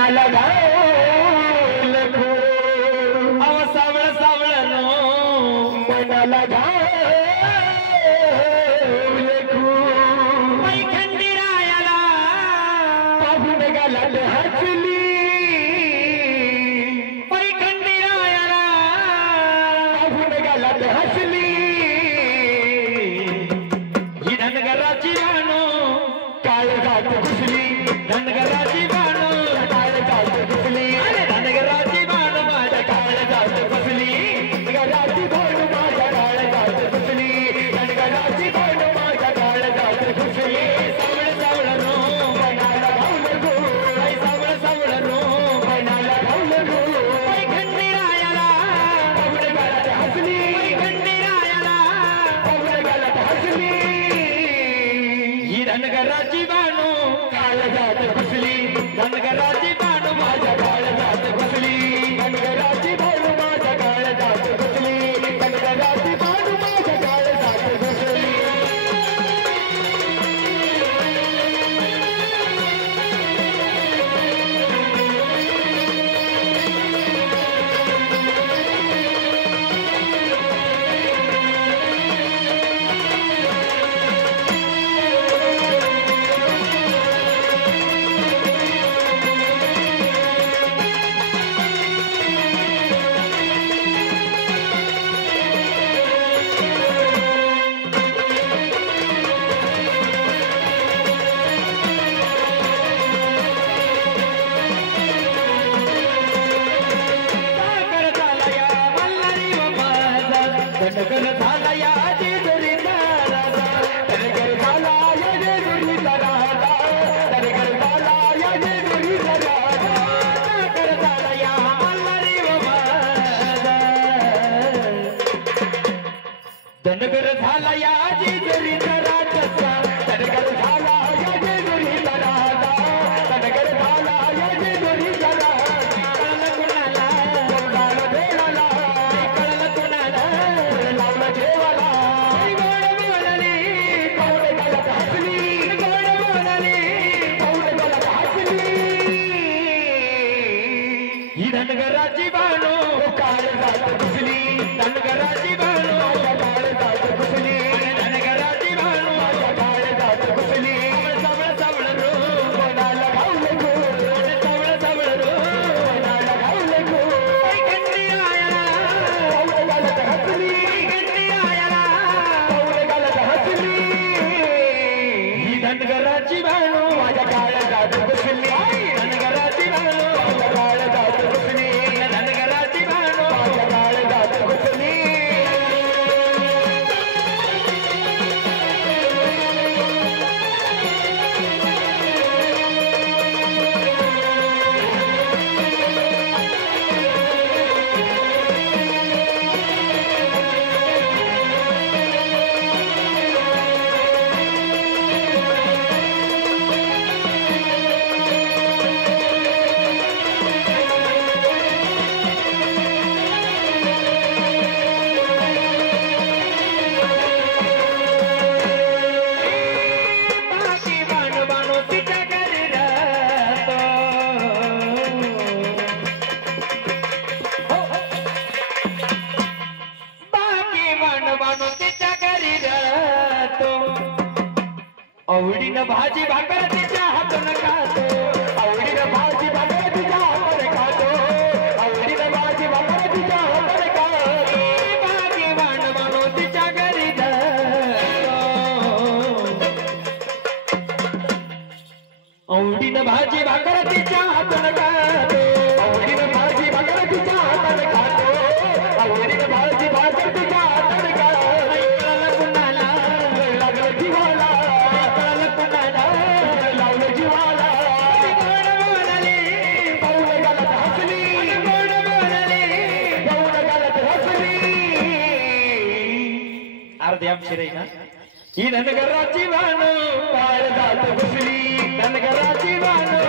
मनाला घाल खो अव सावळ सावळ नो मनाला घाल खो बाई खंडीरायाला पाहून गालात हसली बाई खंडीरायाला पाहून गालात हसली ही धनगराची बाणो काळजात घुसली धनगराची बाणो काळजात घुसली अरे धनगराची बाणो माझ्या काळजात घुसली धनगराची भांड माझ्या काळजात घुसली धनगराची भांड माझ्या काळजात घुसली सावळ सावळ नो मनाला घाल go by Sawal Sawal no मनाला घाल गो बाई खंडीरायाला पाहून गालात हसली बाई खंडीरायाला पाहून गालात हसली ही धनगराची बाणो काळजात घुसली धनगराची बाणो माझ्या काळजात घुसली धनगराची भांड माझ्या काळजात घुसली धनगराची भांड माझ्या काळजात घुसली साखर झाला या मल्हारी व माझा धनगर झाला या जेजुरीचा राजा धनगर झाला या जेजुरीचा राजा धनगर झाला या जेजुरीचा राजा साखर झाला या मल्हारी व माझा धनगर झाला या जेजुरीचा राजा धनगर झाला या जेजुरीचा राजा धनगर झाला या जेजुरीचा राजा कळलं कुणाला लावला देवाला कळलं कुणाला लावला देवाला गोड बोलली पाऊल गालात हसली गोड बोलली पाऊल गालात हसली ही धनगराची बाणो काळजात घुसली धनगराची बाणो माझ्या काळजात घुसली धनगराची बाणो माझ्या काळजात घुसली सावळ सावळ रो मनाला घाल गो सावळ सावळ रो मनाला घाल गो बाई खंडीरायाला पाऊल गालात हसली बाई खंडीरायाला पाऊल गालात हसली ही धनगराची बाणो माझ्या काळजात घुसली धनगराची बाणो माझ्या काळजात घुसली धनगराची बाणो माझ्या काळजात घुसली बाकी बाणो बाणो तिच्या घरी राहतो बाकी बाणो बाणो तिच्या घरी राहतो आवडीनं भाजी भाकर तिच्या हातून खातो आवडीनं भाजी भाकर तुझ्या हाताने खातो आवडीनं भाजी भाकर तुझ्या हाताने खातो बाकी बाणो बाणो तिच्या घरी राहतो आवडीनं भाजी भाकर तिच्या हातून खातो आवडीनं भाजी भाकर तुझ्या हाताने खातो आवडीनं भाजी भाकर तुझ्या हाताने खातो कळलं कुणाला लागलं जीवाला कळलं कुणाला लावलं जीवाला गोड बोलली पाऊल गालात हसली गोड बोलली पाऊल गालात हसली अर्धी आमची रे ना ही धनगराची बाणो काळजात घुसली धनगराची बाणो